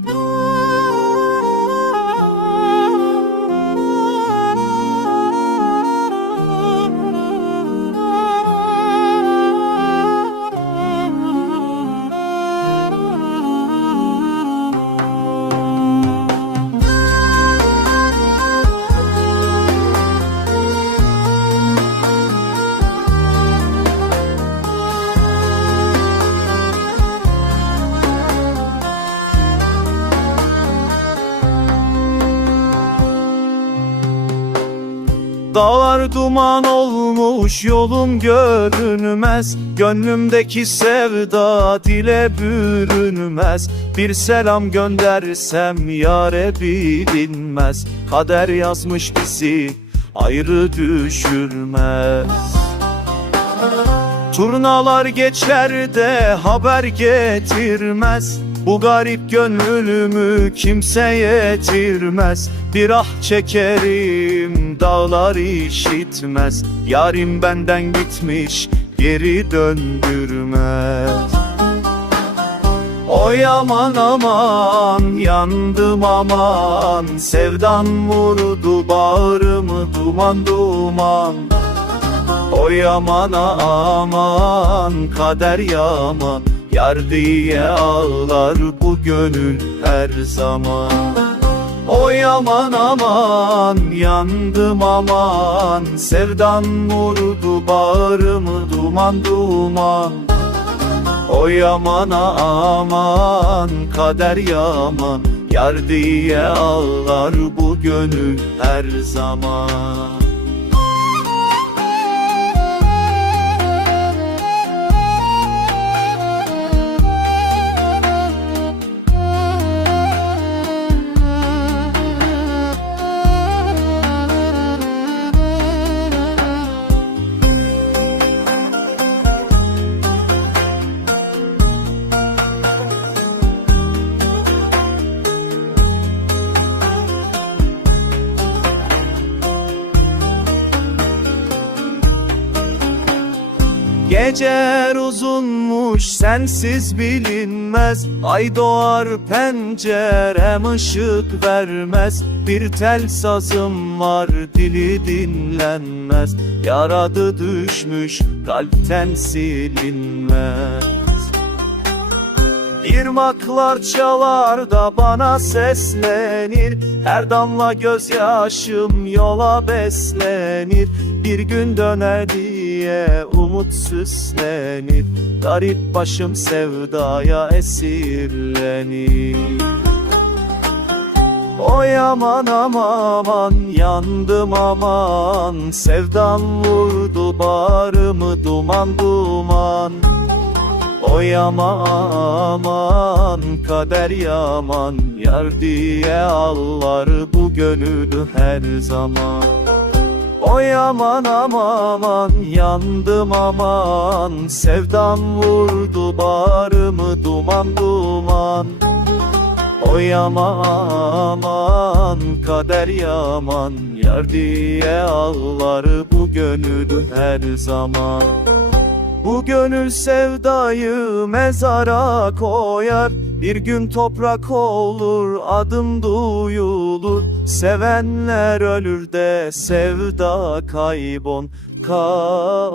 Thank. Dağlar duman olmuş yolum görünmez. Gönlümdeki sevda dile bürünmez. Bir selam göndersem yare bilinmez. Kader yazmış bizi ayrı düşürmez Turnalar geçer de haber getirmez. Bu garip gönlümü kimse yetirmez. Bir ah çekerim dağlar işitmez. Yarim benden gitmiş geri döndürmez. Oy aman aman yandım aman. Sevdan vurdu bağrımı duman duman Oy aman aman kader yaman. Yar diye ağlar bu gönül her zaman. Oy aman aman yandım aman. Sevdan vurdu bağrımı duman duman. Oy aman aman kader yaman. Yar diye ağlar bu gönül her zaman Geceler uzunmuş sensiz bilinmez. Ay doğar pencerem ışık vermez. Bir tel sazım var dili dinlenmez. Yaradı düşmüş kalpten silinmez İrmaklar çalar da bana seslenir. Her damla gözyaşım yola beslenir. Bir gün döner diye umut süslenir Garip başım sevdaya esirlenir Oy aman aman yandım aman. Sevdan vurdu bağrımı duman duman. Oy aman kader yaman. Yar diye ağlar bu gönül her zaman Oy aman aman yandım aman. Sevdam vurdu bağrımı duman duman. Oy aman kader yaman. Yar diye ağlar bu gönül her zaman bu gönül sevdayı mezara koyar. Bir gün toprak olur adım duyulur. Sevenler ölür de sevda kaybon kal